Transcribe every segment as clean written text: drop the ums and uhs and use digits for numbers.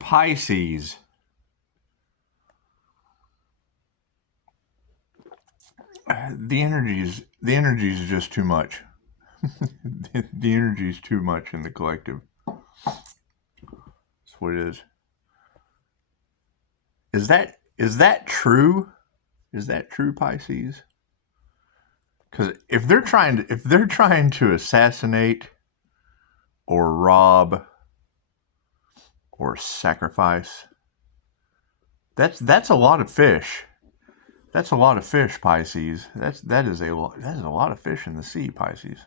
Pisces. The energy is just too much. The energy is too much in the collective. That's what it is. Is that true? Is that true, Pisces? Because if they're trying to assassinate or rob or sacrifice, that's a lot of fish. That's a lot of fish, Pisces. That is a lot of fish in the sea, Pisces.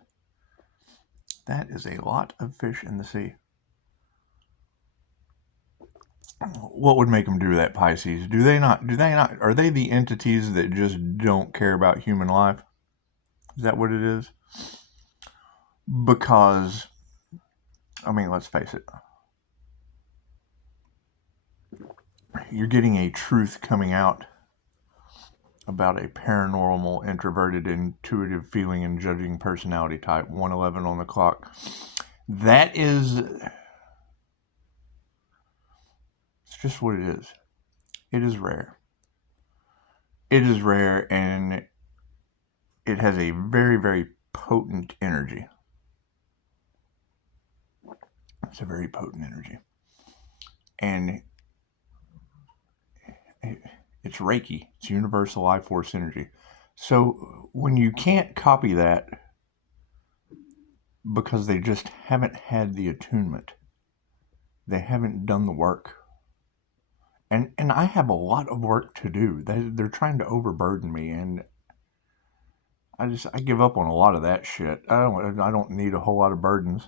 That is a lot of fish in the sea. What would make them do that, Pisces? Do they not? Are they the entities that just don't care about human life? Is that what it is? Because, let's face it. You're getting a truth coming out about a paranormal, introverted, intuitive, feeling, and judging personality type, 111 on the clock. That is... It's just what it is. It is rare. It is rare, and it has a very, very potent energy. It's a very potent energy. And it's Reiki. It's universal life force energy. So when you can't copy that because they just haven't had the attunement, they haven't done the work. And I have a lot of work to do. They're trying to overburden me, and I give up on a lot of that shit. I don't need a whole lot of burdens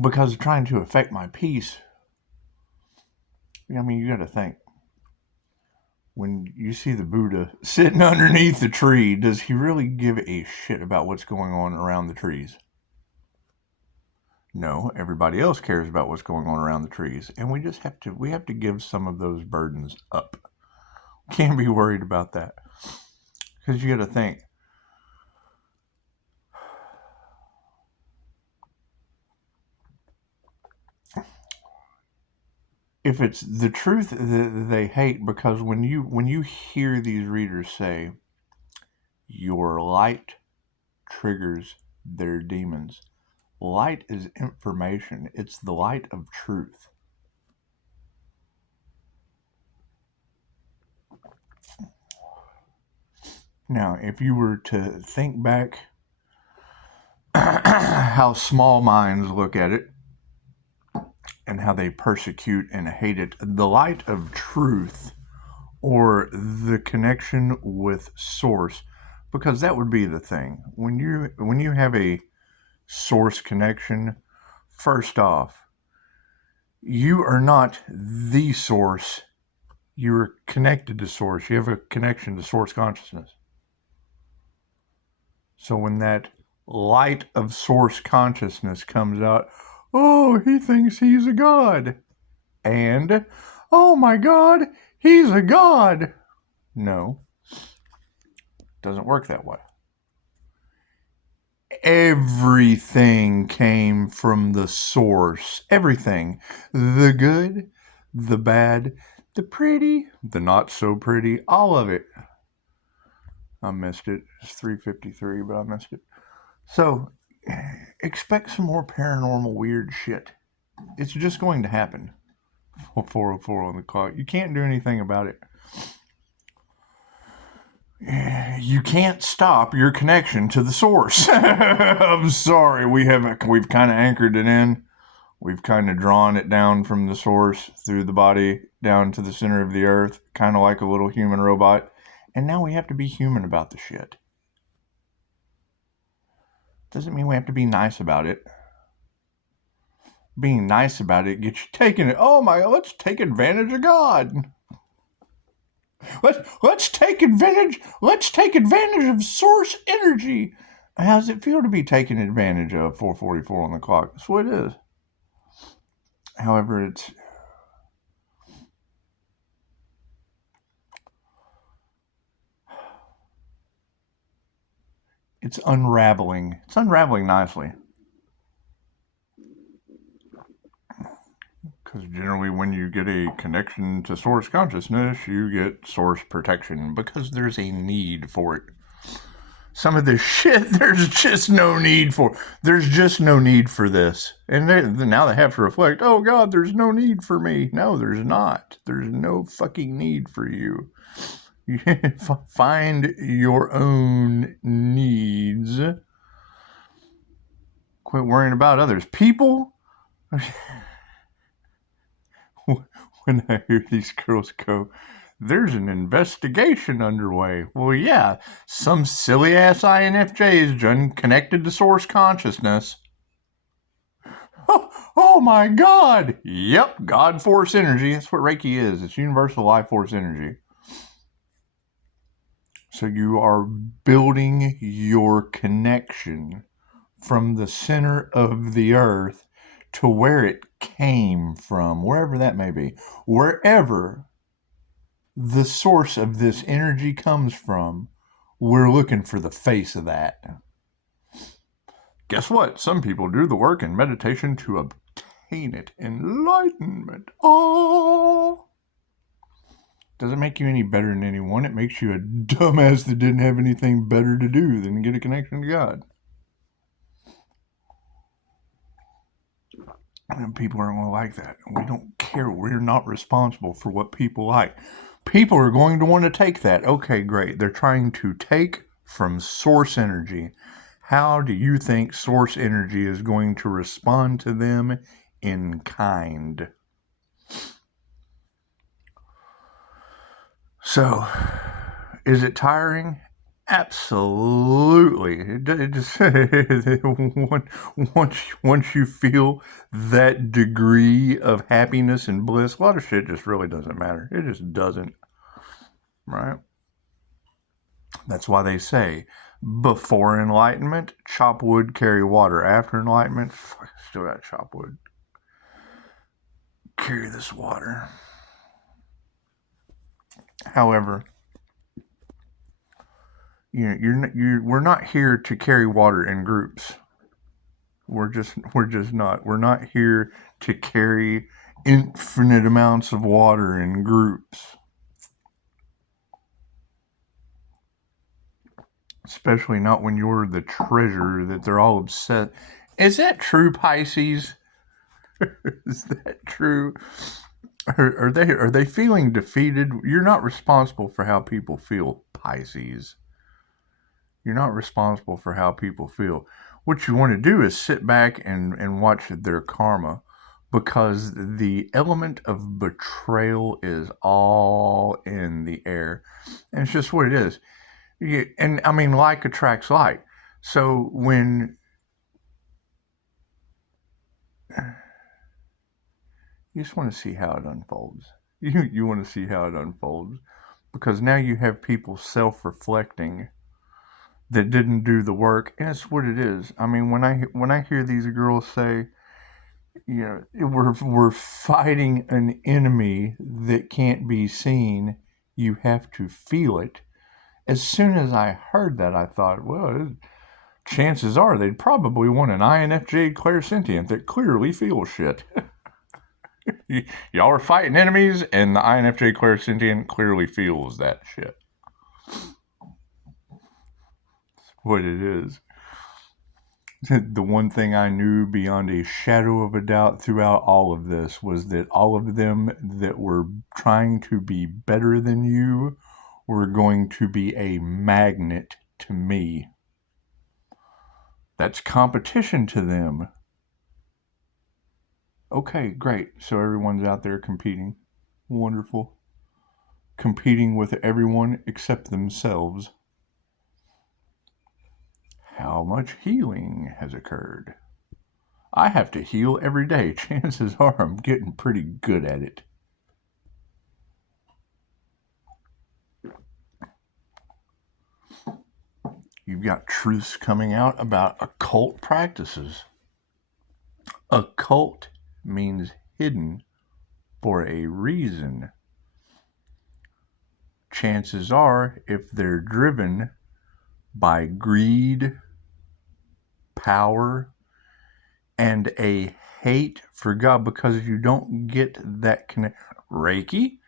because they're trying to affect my peace. You got to think. When you see the Buddha sitting underneath the tree, does he really give a shit about what's going on around the trees? No, everybody else cares about what's going on around the trees, and we have to give some of those burdens up. Can't be worried about that, because you got to think. If it's the truth that they hate, because when you hear these readers say, your light triggers their demons. Light is information. It's the light of truth. Now, if you were to think back how small minds look at it and how they persecute and hate it, the light of truth or the connection with source, because that would be the thing. When you have a source connection, first off, you are not the source. You're connected to source. You have a connection to source consciousness. So when that light of source consciousness comes out, oh, he thinks he's a god. And, oh my God, he's a god. No, it doesn't work that way. Everything came from the source. Everything. The good, the bad, the pretty, the not so pretty, all of it. I missed it. It's 3:53, but I missed it. So, expect some more paranormal weird shit. It's just going to happen. 4:04 on the clock. You can't do anything about it. You can't stop your connection to the source. I'm sorry, we've kind of anchored it in. We've kind of drawn it down from the source through the body down to the center of the earth, kind of like a little human robot. And now we have to be human about the shit. Doesn't mean we have to be nice about it. Being nice about it gets you taking it. Oh my, let's take advantage of God. Let's take advantage of source energy. How does it feel to be taken advantage of? 4:44 on the clock. That's what it is. However, it's unraveling. It's unraveling nicely. Because generally when you get a connection to source consciousness, you get source protection because there's a need for it. Some of this shit, there's just no need for. There's just no need for this. And now they have to reflect, oh God, there's no need for me. No, there's not. There's no fucking need for you. You find your own needs. Quit worrying about others. People, when I hear these girls go, there's an investigation underway. Well, yeah, some silly ass INFJ is connected to source consciousness. Oh my God. Yep, God force energy. That's what Reiki is. It's universal life force energy. So you are building your connection from the center of the earth to where it came from, wherever that may be. Wherever the source of this energy comes from, we're looking for the face of that. Guess what? Some people do the work in meditation to obtain it. Enlightenment. Oh! Doesn't make you any better than anyone. It makes you a dumbass that didn't have anything better to do than get a connection to God. And people aren't going to like that. We don't care. We're not responsible for what people like. People are going to want to take that. Okay, great. They're trying to take from source energy. How do you think source energy is going to respond to them in kind? So, is it tiring? Absolutely. It just once you feel that degree of happiness and bliss, a lot of shit just really doesn't matter. It just doesn't. Right? That's why they say, before enlightenment, chop wood, carry water. After enlightenment, still gotta chop wood, carry this water. However, we're not here to carry water in groups. We're just not. We're not here to carry infinite amounts of water in groups. Especially not when you're the treasure that they're all upset. Is that true, Pisces? Is that true? Are they feeling defeated? You're not responsible for how people feel, Pisces. You're not responsible for how people feel. What you want to do is sit back and watch their karma, because the element of betrayal is all in the air. And it's just what it is. And I mean, like attracts like. So when you just want to see how it unfolds. You want to see how it unfolds, because now you have people self-reflecting that didn't do the work, and it's what it is. I mean, when I hear these girls say, you know, we're fighting an enemy that can't be seen, you have to feel it. As soon as I heard that, I thought, well, chances are they'd probably want an INFJ clairsentient that clearly feels shit. Y'all are fighting enemies, and the INFJ clairsentient clearly feels that shit. That's what it is. The one thing I knew beyond a shadow of a doubt throughout all of this was that all of them that were trying to be better than you were going to be a magnet to me. That's competition to them. Okay, great. So everyone's out there competing. Wonderful. Competing with everyone except themselves. How much healing has occurred? I have to heal every day. Chances are I'm getting pretty good at it. You've got truths coming out about occult practices. Occult means hidden for a reason. Chances are, if they're driven by greed, power, and a hate for God because you don't get that connection. Reiki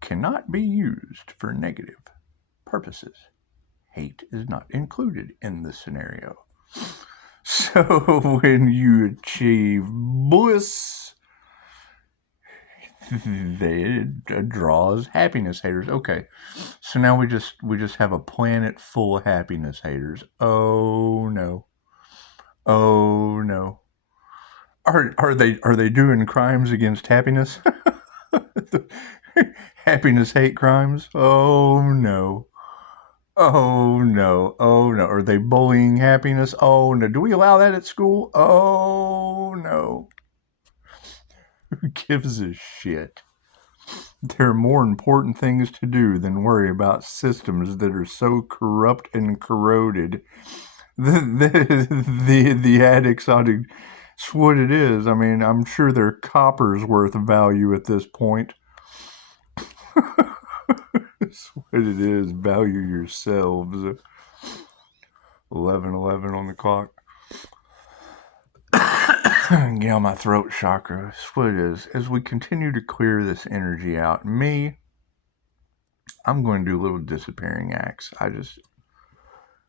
cannot be used for negative purposes. Hate is not included in the scenario. So when you achieve bliss, it draws happiness haters. Okay, so now we just have a planet full of happiness haters. Oh no. Oh no. Are they doing crimes against happiness? Happiness hate crimes? Oh no. Oh no. Oh no. Are they bullying happiness? Oh no. Do we allow that at school? Oh no. Who gives a shit? There are more important things to do than worry about systems that are so corrupt and corroded. The addicts ought to. It's what it is. I mean, I'm sure their copper's worth of value at this point. It's what it is. Value yourselves. 11:11 on the clock. Get on my throat chakra. That's what it is. As we continue to clear this energy out, I'm going to do little disappearing acts.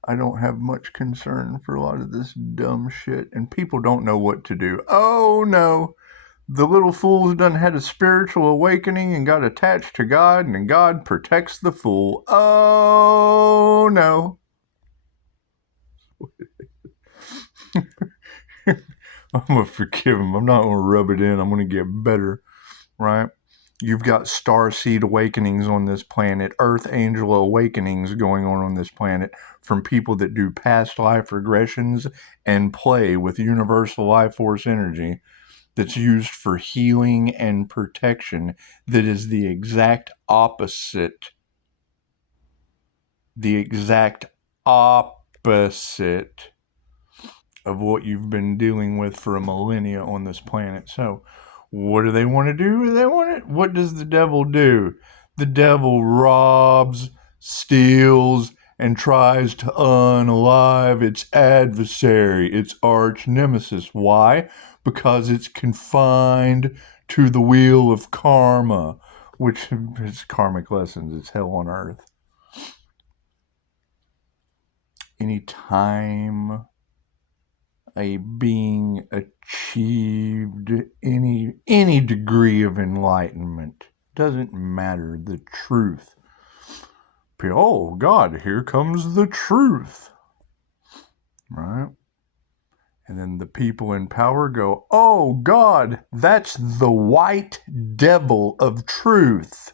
I don't have much concern for a lot of this dumb shit, and people don't know what to do. Oh no, the little fool's done had a spiritual awakening and got attached to God, and God protects the fool. Oh no. I'm going to forgive him. I'm not going to rub it in. I'm going to get better, right? You've got starseed awakenings on this planet, earth angel awakenings going on this planet from people that do past life regressions and play with universal life force energy that's used for healing and protection that is the exact opposite of what you've been dealing with for a millennia on this planet. So, what do they want to do? What does the devil do? The devil robs, steals, and tries to unalive its adversary, its arch nemesis. Why? Because it's confined to the wheel of karma, which is karmic lessons. It's hell on earth. Anytime a being achieved any degree of enlightenment, doesn't matter, the truth. Oh God, here comes the truth, right? And then the people in power go, oh God, that's the white devil of truth.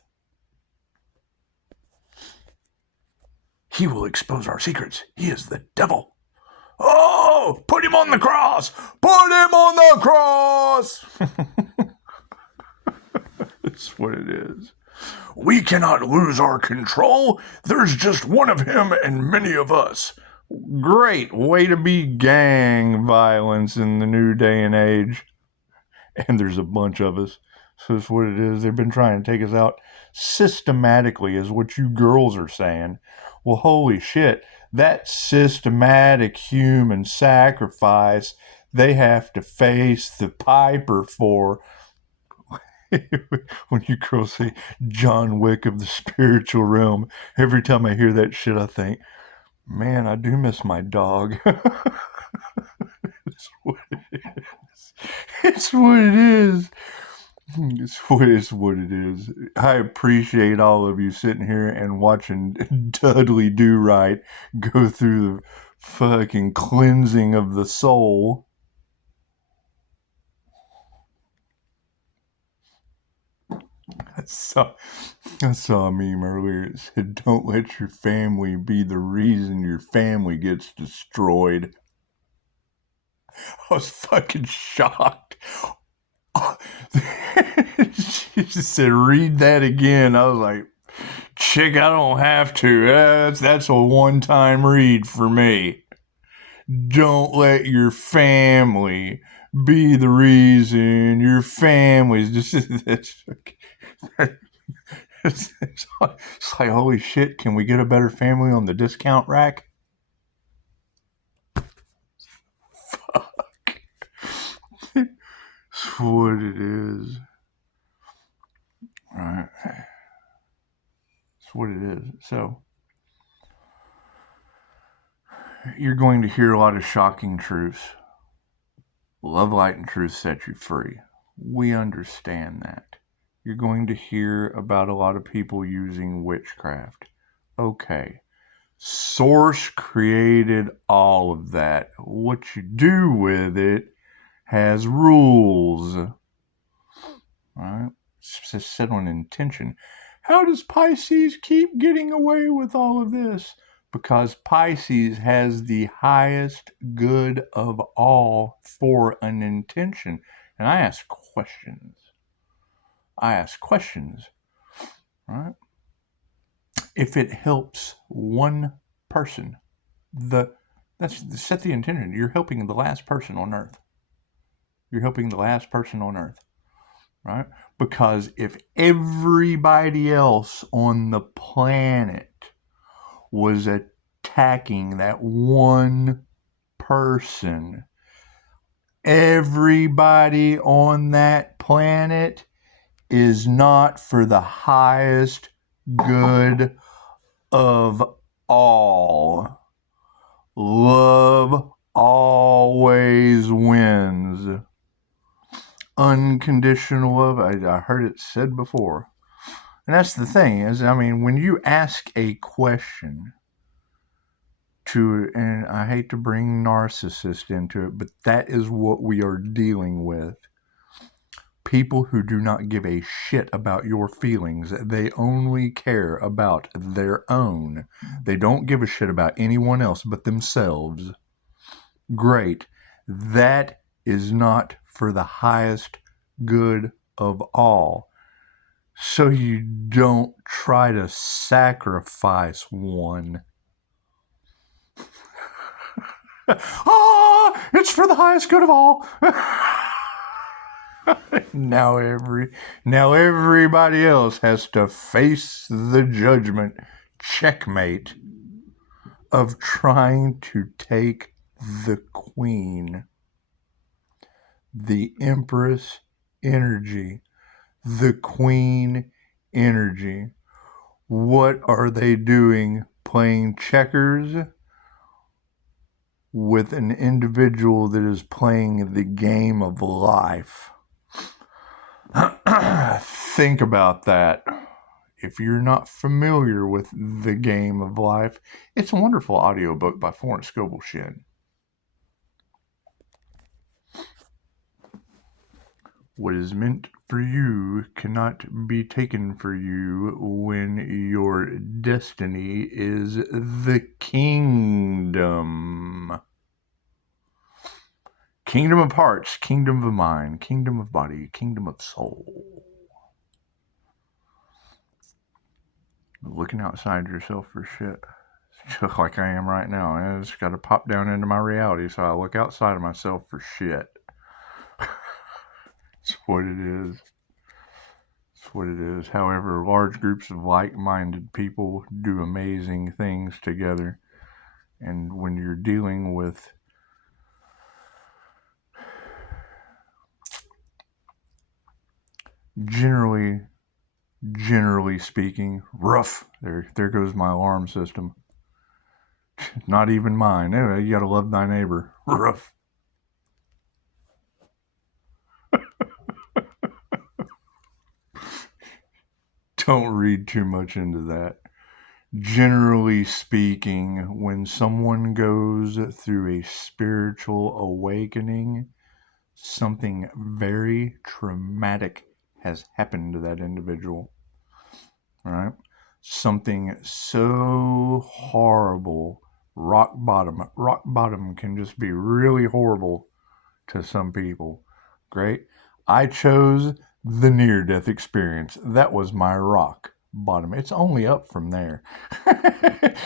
He will expose our secrets. He is the devil. Oh, put him on the cross! Put him on the cross! That's what it is. We cannot lose our control. There's just one of him and many of us. Great way to be gang violence in the new day and age. And there's a bunch of us. So that's what it is. They've been trying to take us out systematically, is what you girls are saying. Well, holy shit. That systematic human sacrifice they have to face the piper for. When you girls say John Wick of the spiritual realm, every time I hear that shit, I think, man, I do miss my dog. It's what it is. It's what it is. It's what it is. I appreciate all of you sitting here and watching Dudley Do Right go through the fucking cleansing of the soul. I saw a meme earlier. It said, don't let your family be the reason your family gets destroyed. I was fucking shocked. She just said, read that again. I was like, chick, I don't have to. That's a one-time read for me. Don't let your family be the reason your family's just... It's like, holy shit, can we get a better family on the discount rack? Fuck. what it is. All right. That's what it is. So, you're going to hear a lot of shocking truths. Love, light, and truth set you free. We understand that. You're going to hear about a lot of people using witchcraft. Okay. Source created all of that. What you do with it has rules. Right? It's set on intention. How does Pisces keep getting away with all of this? Because Pisces has the highest good of all for an intention. And I ask questions. Right? If it helps one person, that's set the intention. You're helping the last person on earth. Right? Because if everybody else on the planet was attacking that one person, everybody on that planet is not for the highest good of all. Love always wins. Unconditional love, I heard it said before. And that's the thing, is, when you ask a question to, and I hate to bring narcissist into it, but that is what we are dealing with. People who do not give a shit about your feelings. They only care about their own. They don't give a shit about anyone else but themselves. Great. That is not for the highest good of all. So you don't try to sacrifice one. It's for the highest good of all. Now everybody else has to face the judgment, checkmate, of trying to take the queen, the empress energy, the queen energy. What are they doing? Playing checkers with an individual that is playing the game of life. Think about that. If you're not familiar with the game of life, it's a wonderful audiobook by Florence Scovel Shinn. What is meant for you cannot be taken for you when your destiny is the kingdom. Kingdom of hearts, kingdom of mind, kingdom of body, kingdom of soul. Looking outside yourself for shit. Just like I am right now. I just got to pop down into my reality, so I look outside of myself for shit. That's what it is. That's what it is. However, large groups of like-minded people do amazing things together. And when you're dealing with generally speaking, rough. There goes my alarm system. Not even mine. Anyway, you gotta love thy neighbor. Rough. Don't read too much into that. Generally speaking, when someone goes through a spiritual awakening, something very traumatic has happened to that individual. All right? Something so horrible, rock bottom. Rock bottom can just be really horrible to some people. Great. I chose the near-death experience. That was my rock bottom. It's only up from there.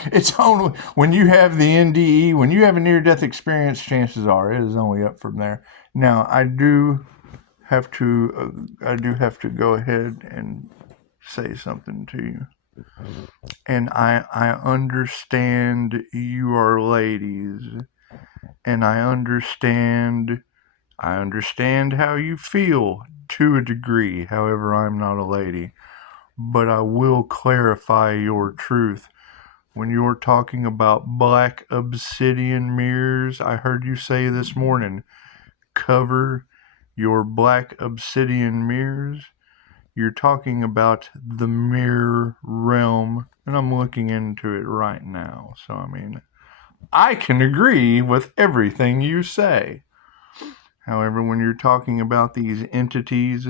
It's only, when you have the NDE, when you have a near-death experience, chances are it is only up from there. Now, I do have to go ahead and say something to you. And I understand you are ladies, and I understand I understand how you feel to a degree, however, I'm not a lady. But I will clarify your truth. When you're talking about black obsidian mirrors, I heard you say this morning, cover your black obsidian mirrors. You're talking about the mirror realm, and I'm looking into it right now. So, I mean, I can agree with everything you say. However, when you're talking about these entities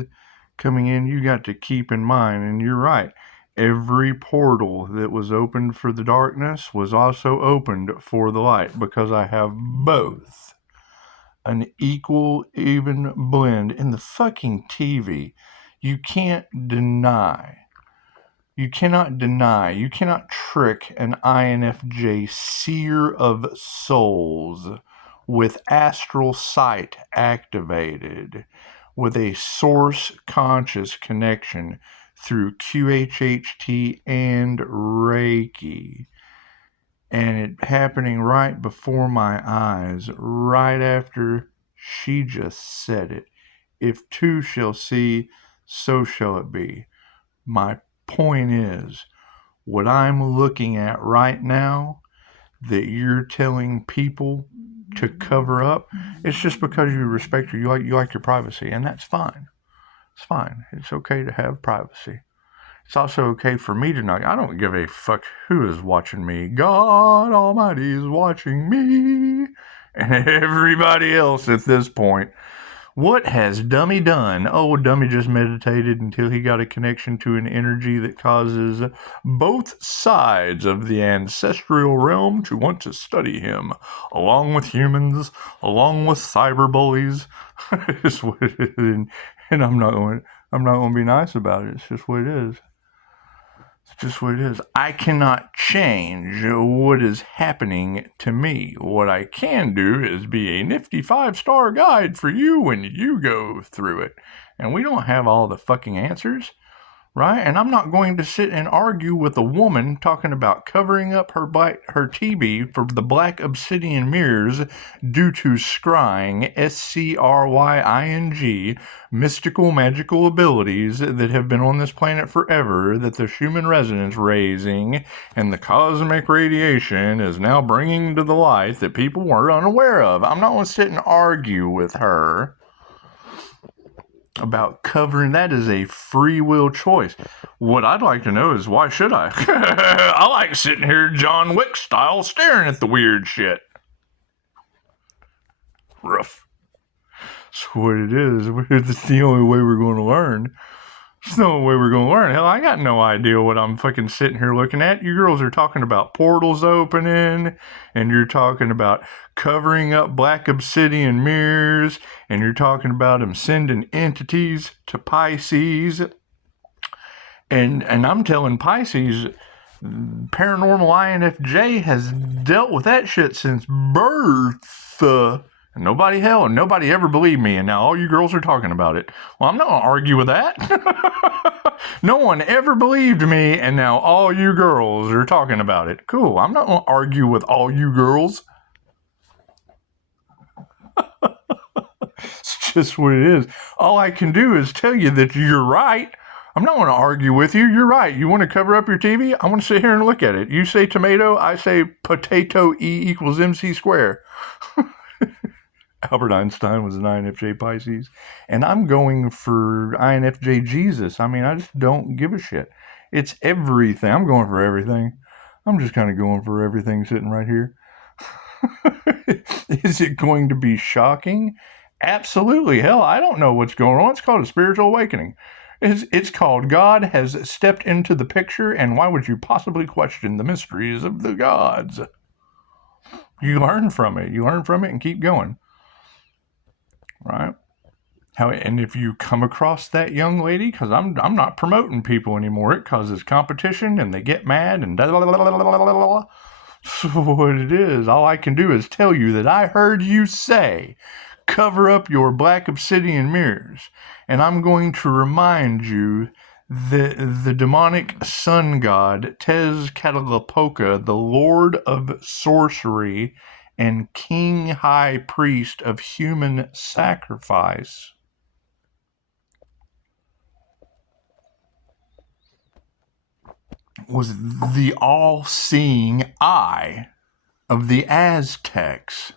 coming in, you got to keep in mind, and you're right, every portal that was opened for the darkness was also opened for the light, because I have both. An equal, even blend in the fucking TV. You can't deny. You cannot deny. You cannot trick an INFJ seer of souls with astral sight activated, with a source conscious connection through QHHT and Reiki, and it happening right before my eyes, right after she just said it. If two shall see, so shall it be. My point is, what I'm looking at right now that you're telling people to cover up, it's just because you respect her, you like your privacy, and that's fine. It's fine. It's okay to have privacy. It's also okay for me to not. I don't give a fuck who is watching me. God Almighty is watching me, and everybody else at this point. What has Dummy done? Oh, Dummy just meditated until he got a connection to an energy that causes both sides of the ancestral realm to want to study him, along with humans, along with cyber bullies. It's what it is. And I'm not going to be nice about it. It's just what it is. It's just what it is. I cannot change what is happening to me. What I can do is be a nifty 5-star guide for you when you go through it. And we don't have all the fucking answers, right? And I'm not going to sit and argue with a woman talking about covering up her TV for the black obsidian mirrors due to scrying, SCRYING, mystical magical abilities that have been on this planet forever, that the human resonance raising and the cosmic radiation is now bringing to the light that people were unaware of. I'm not going to sit and argue with her about covering. That is a free will choice. What I'd like to know is, why should I? I like sitting here John Wick style staring at the weird shit. Rough. That's what it is. It's the only way we're going to learn. It's the only way we're going to learn. Hell, I got no idea what I'm fucking sitting here looking at. You girls are talking about portals opening, and you're talking about covering up black obsidian mirrors, and you're talking about them sending entities to Pisces. And I'm telling Pisces, paranormal INFJ has dealt with that shit since birth. Nobody ever believed me, and now all you girls are talking about it. Well, I'm not going to argue with that. No one ever believed me, and now all you girls are talking about it. Cool, I'm not going to argue with all you girls. It's just what it is. All I can do is tell you that you're right. I'm not going to argue with you. You're right. You want to cover up your TV? I want to sit here and look at it. You say tomato, I say potato, E = MC square. Albert Einstein was an INFJ Pisces. And I'm going for INFJ Jesus. I mean, I just don't give a shit. It's everything. I'm going for everything. I'm just kind of going for everything sitting right here. Is it going to be shocking? Absolutely. Hell, I don't know what's going on. It's called a spiritual awakening. It's called God has stepped into the picture, and why would you possibly question the mysteries of the gods? You learn from it. You learn from it and keep going. Right? And if you come across that young lady, because I'm not promoting people anymore, it causes competition and they get mad and da da da da da da. So what it is, all I can do is tell you that I heard you say, cover up your black obsidian mirrors, and I'm going to remind you that the demonic sun god Tezcatlipoca, the lord of sorcery and king high priest of human sacrifice. Was the all-seeing eye of the Aztecs,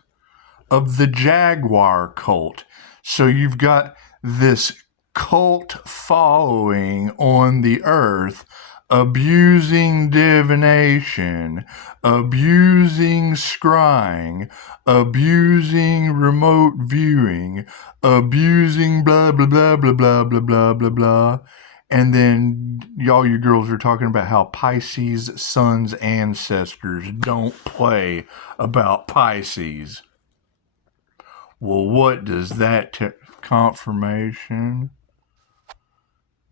of the Jaguar cult. So you've got this cult following on the earth, abusing divination, abusing scrying, abusing remote viewing, abusing blah, blah, blah, blah, blah, blah, blah, blah, blah. And then y'all, you girls are talking about how Pisces sun's ancestors don't play about Pisces. Well, what does that confirmation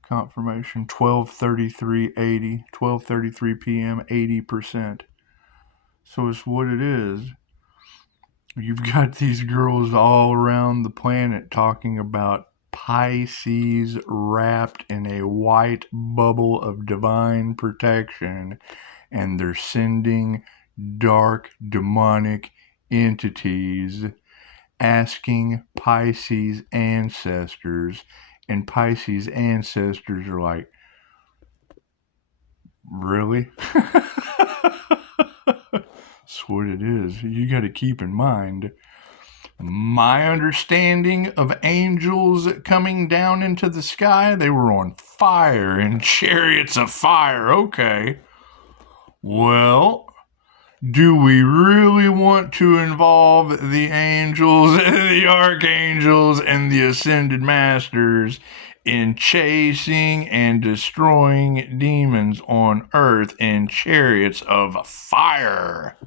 12:33 p.m. 80%. So it's what it is. You've got these girls all around the planet talking about Pisces wrapped in a white bubble of divine protection, and they're sending dark demonic entities asking Pisces ancestors, and Pisces ancestors are like, really? That's what it is. You got to keep in mind, my understanding of angels coming down into the sky, they were on fire in chariots of fire. Okay. Well, do we really want to involve the angels, the archangels, and the ascended masters in chasing and destroying demons on earth in chariots of fire?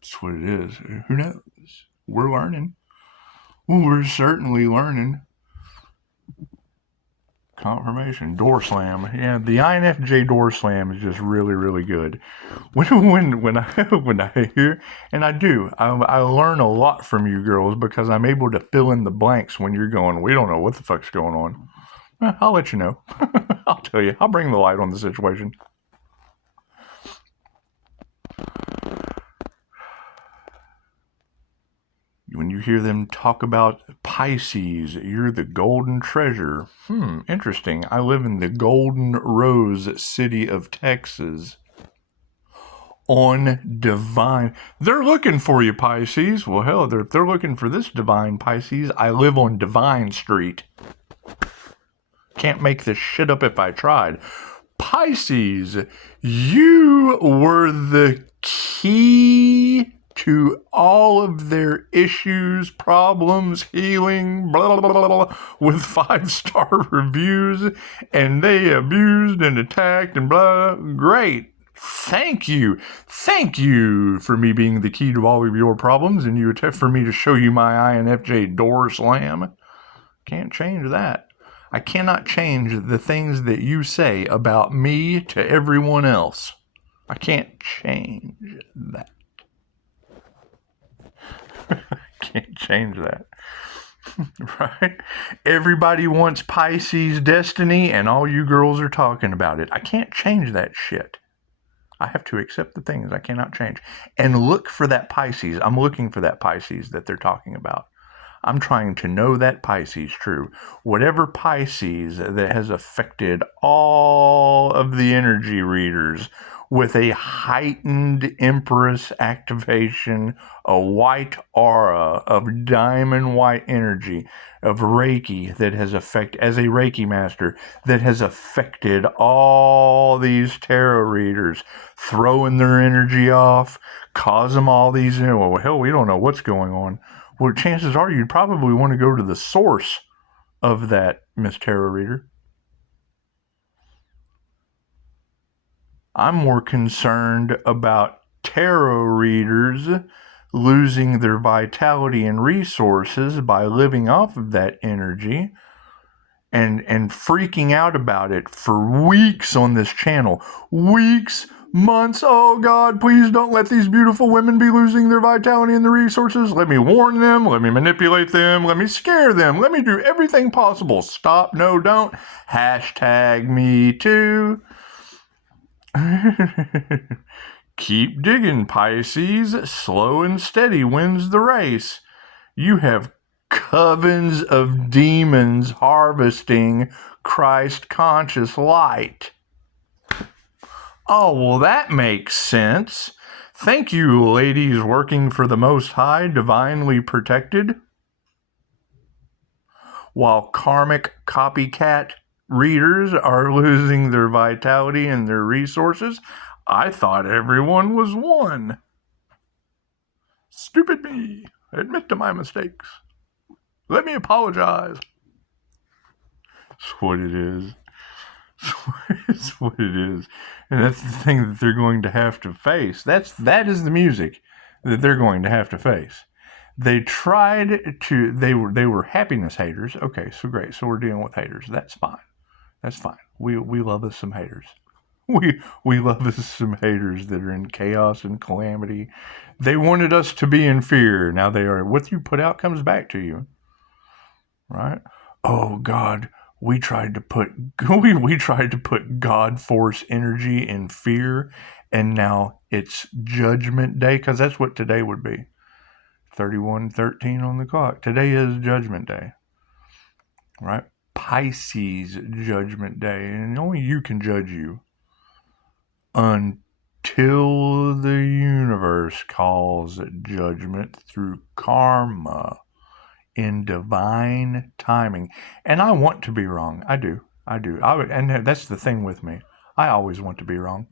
That's what it is. Who knows? We're learning. We're certainly learning. Confirmation. Door slam. Yeah, the INFJ door slam is just really, really good. When I hear, and I do, I learn a lot from you girls because I'm able to fill in the blanks when you're going, we don't know what the fuck's going on. I'll let you know. I'll tell you. I'll bring the light on the situation. When you hear them talk about Pisces, you're the golden treasure. Interesting. I live in the Golden Rose city of Texas. On divine. They're looking for you, Pisces. Well, hell, if they're looking for this divine Pisces, I live on Divine Street. Can't make this shit up if I tried. Pisces, you were the key to all of their issues, problems, healing, blah, blah, blah, blah, with 5-star reviews, and they abused and attacked and blah. Great. Thank you. Thank you for me being the key to all of your problems, and you for me to show you my INFJ door slam. Can't change that. I cannot change the things that you say about me to everyone else. I can't change that. Can't change that. Right? Everybody wants Pisces destiny, and all you girls are talking about it. I can't change that shit. I have to accept the things I cannot change. And look for that Pisces. I'm looking for that Pisces that they're talking about. I'm trying to know that Pisces true. Whatever Pisces that has affected all of the energy readers with a heightened Empress activation, a white aura of diamond white energy of Reiki that has affected, as a Reiki master, that has affected all these tarot readers, throwing their energy off, cause them all these, well, hell, we don't know what's going on. Well, chances are you'd probably want to go to the source of that, Miss Tarot Reader. I'm more concerned about tarot readers losing their vitality and resources by living off of that energy and freaking out about it for weeks on this channel. Weeks, months. Oh God, please don't let these beautiful women be losing their vitality and the resources. Let me warn them. Let me manipulate them. Let me scare them. Let me do everything possible. Stop. No, don't. Hashtag me too. Keep digging, Pisces. Slow and steady wins the race. You have covens of demons harvesting Christ-conscious light. Oh, well, that makes sense. Thank you, ladies working for the Most High, divinely protected. While karmic copycat readers are losing their vitality and their resources, I thought everyone was one. Stupid me. Admit to my mistakes. Let me apologize. That's what it is. It's what it is. And that's the thing that they're going to have to face. That is the music that they're going to have to face. They were happiness haters. Okay, so great. So we're dealing with haters. That's fine. That's fine. We love us some haters. We love us some haters that are in chaos and calamity. They wanted us to be in fear. Now they are. What you put out comes back to you. Right? Oh God. We tried to put God force energy in fear, and now it's Judgment Day, because that's what today would be. 31:13 on the clock. Today is Judgment Day, right? Pisces Judgment Day, and only you can judge you until the universe calls judgment through karma. In divine timing. And I want to be wrong. I do. And that's the thing with me. I always want to be wrong.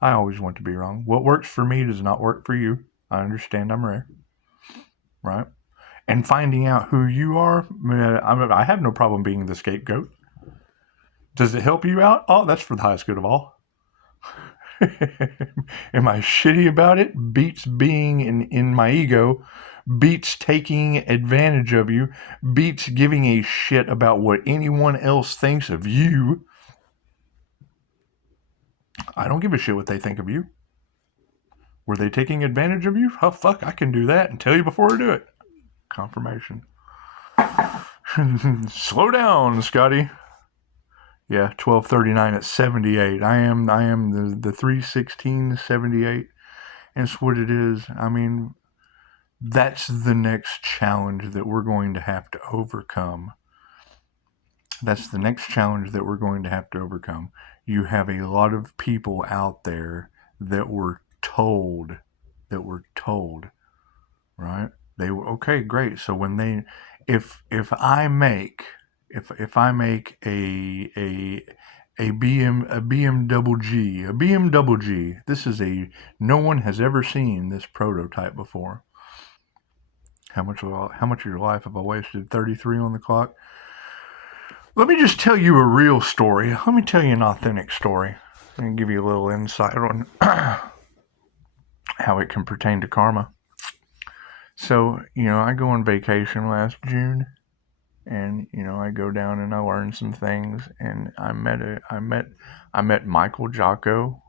What works for me does not work for you. I understand I'm rare. Right? And finding out who you are, I have no problem being the scapegoat. Does it help you out? Oh, that's for the highest good of all. Am I shitty about it? Beats being in my ego. Beats taking advantage of you. Beats giving a shit about what anyone else thinks of you. I don't give a shit what they think of you. Were they taking advantage of you? Oh, fuck, I can do that and tell you before I do it. Confirmation. Slow down, Scotty. Yeah, 1239 at 78. I am the 31678. And it's what it is. I mean, that's the next challenge that we're going to have to overcome. You have a lot of people out there that were told, right? They were, okay, great. So when if I make a BMW, this is no one has ever seen this prototype before. How much of your life have I wasted? 33 on the clock. Let me just tell you a real story. Let me tell you an authentic story. And give you a little insight on how it can pertain to karma. So, I go on vacation last June, and I go down and I learn some things, and I met Michael Jocko,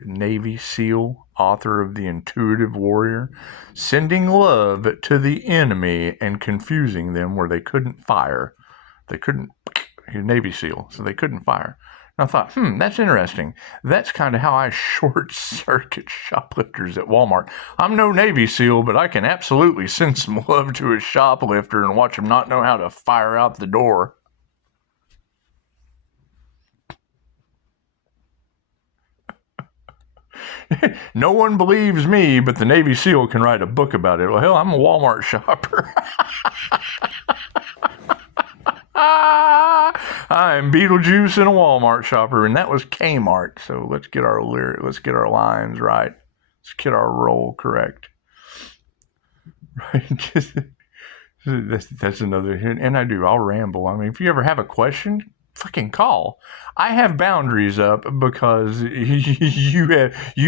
Navy SEAL, author of The Intuitive Warrior, sending love to the enemy and confusing them where they couldn't fire. He's a Navy SEAL, so they couldn't fire. And I thought, that's interesting. That's kind of how I short-circuit shoplifters at Walmart. I'm no Navy SEAL, but I can absolutely send some love to a shoplifter and watch him not know how to fire out the door. No one believes me, but the Navy SEAL can write a book about it. Well, hell, I'm a Walmart shopper. I'm Beetlejuice and a Walmart shopper, and that was Kmart. So let's get our lines right. Let's get our role correct. Right? That's another hint. And I'll ramble. I mean, if you ever have a question, fucking call. I have boundaries up because you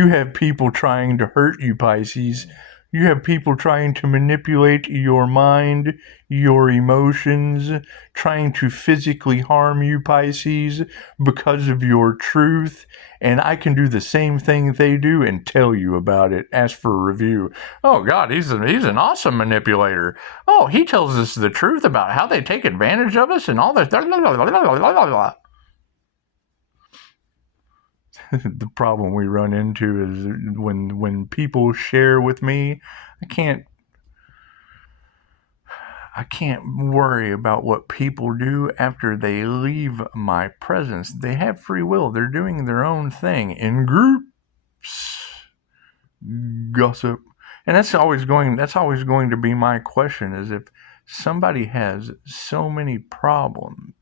have people trying to hurt you, Pisces. You have people trying to manipulate your mind, your emotions, trying to physically harm you, Pisces, because of your truth. And I can do the same thing they do and tell you about it. Ask for a review. Oh, God, he's an awesome manipulator. Oh, he tells us the truth about how they take advantage of us and all this. the problem we run into is when people share with me, I can't worry about what people do after they leave my presence. They have free will. They're doing their own thing in groups. Gossip. And that's always going to be my question, is if somebody has so many problems,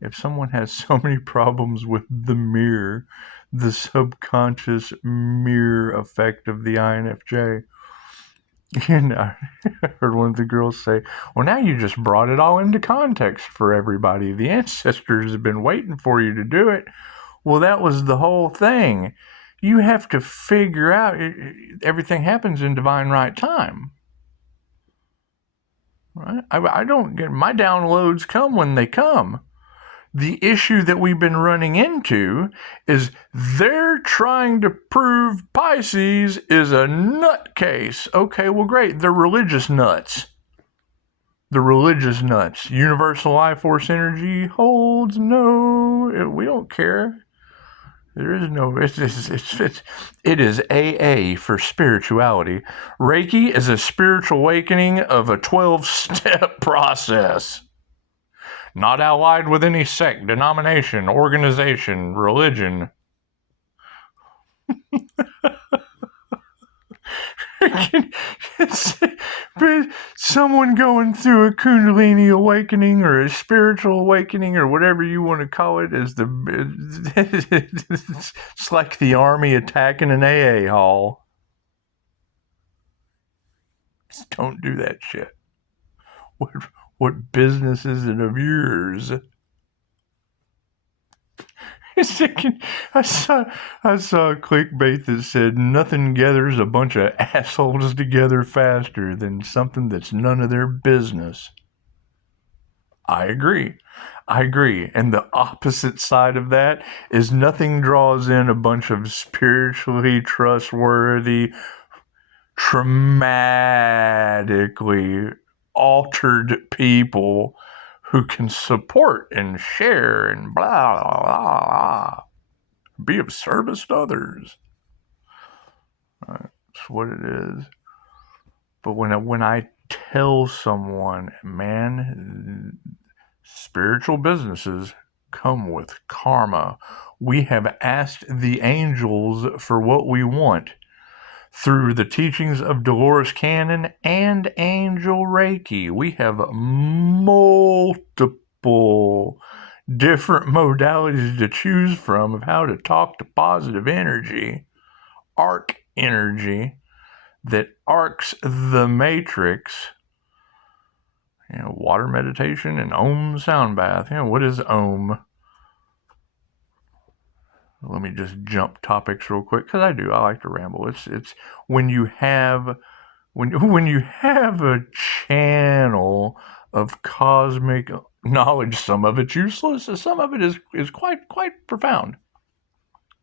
if someone has so many problems with the mirror, the subconscious mirror effect of the INFJ, and I heard one of the girls say, well, now you just brought it all into context for everybody. The ancestors have been waiting for you to do it. Well, that was the whole thing. You have to figure out, everything happens in divine right time. Right? I don't get, my downloads come when they come. The issue that we've been running into is they're trying to prove Pisces is a nutcase. Okay, well, great. They're religious nuts. The religious nuts. Universal life force energy holds no. We don't care. There is no. It is AA for spirituality. Reiki is a spiritual awakening of a 12-step process. Not allied with any sect, denomination, organization, religion. Someone going through a Kundalini awakening or a spiritual awakening or whatever you want to call it is it's like the army attacking an AA hall. Just don't do that shit. What business is it of yours? I saw a clickbait that said nothing gathers a bunch of assholes together faster than something that's none of their business. I agree. And the opposite side of that is nothing draws in a bunch of spiritually trustworthy, traumatically altered people who can support and share and blah, blah, blah, be of service to others. That's what it is. But when I tell someone, man, spiritual businesses come with karma. We have asked the angels for what we want through the teachings of Dolores Cannon and Angel Reiki. We have multiple different modalities to choose from of how to talk to positive energy, arc energy, that arcs the matrix. Water meditation and Om sound bath. What is Om? Let me just jump topics real quick, because I like to ramble. It's when you have a channel of cosmic knowledge. Some of it's useless, some of it is quite profound.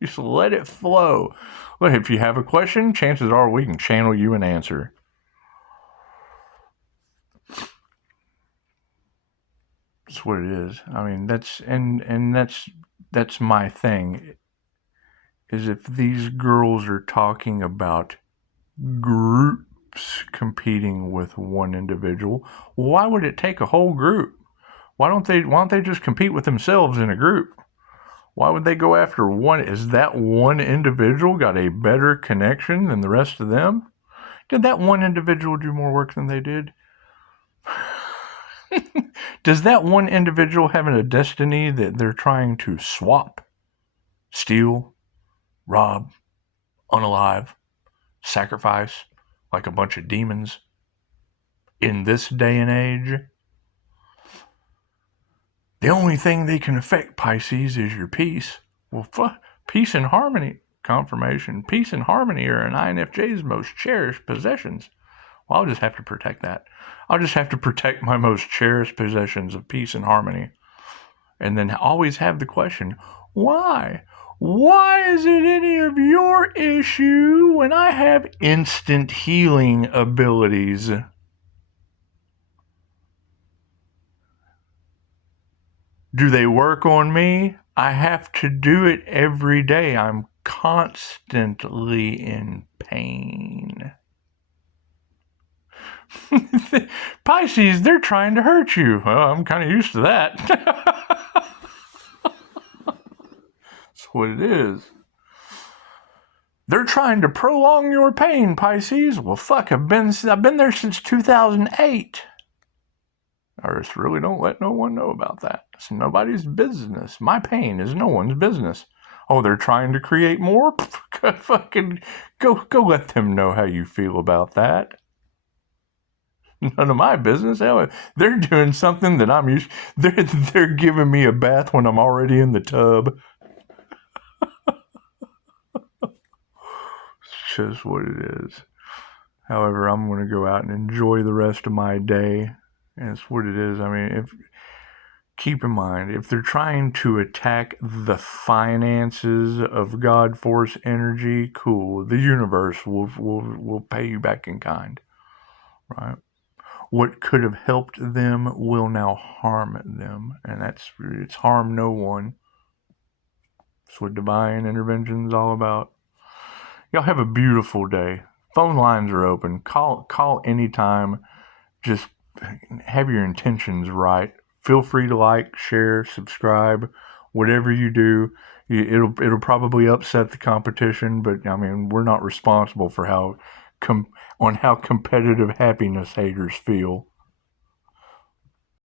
Just let it flow. Look, if you have a question, chances are we can channel you an answer. That's what it is. I mean, that's my thing. Is if these girls are talking about groups competing with one individual, why would it take a whole group? Why don't they just compete with themselves in a group? Why would they go after one? Is that one individual got a better connection than the rest of them? Did that one individual do more work than they did? Does that one individual have a destiny that they're trying to swap, steal, rob, unalive, sacrifice like a bunch of demons in this day and age? The only thing they can affect, Pisces, is your peace. Well, peace and harmony, confirmation. Peace and harmony are an INFJ's most cherished possessions. Well, I'll just have to protect that. I'll just have to protect my most cherished possessions of peace and harmony. And then always have the question, why? Why is it any of your issue when I have instant healing abilities? Do they work on me? I have to do it every day. I'm constantly in pain. Pisces, they're trying to hurt you. Well, I'm kind of used to that. That's what it is. They're trying to prolong your pain, Pisces. Well, fuck, I've been there since 2008. I just really don't let no one know about that. It's nobody's business. My pain is no one's business. Oh, they're trying to create more? Fucking go let them know how you feel about that. None of my business. Hell, they're doing something that I'm used. They're giving me a bath when I'm already in the tub. It's just what it is. However, I'm going to go out and enjoy the rest of my day. And it's what it is. I mean, keep in mind, if they're trying to attack the finances of God Force energy, cool. The universe will pay you back in kind, right? What could have helped them will now harm them, and it's harm no one. That's what divine intervention is all about. Y'all have a beautiful day. Phone lines are open. Call anytime. Just have your intentions right. Feel free to like, share, subscribe, whatever you do. It'll probably upset the competition, but I mean, we're not responsible for how competitive happiness haters feel.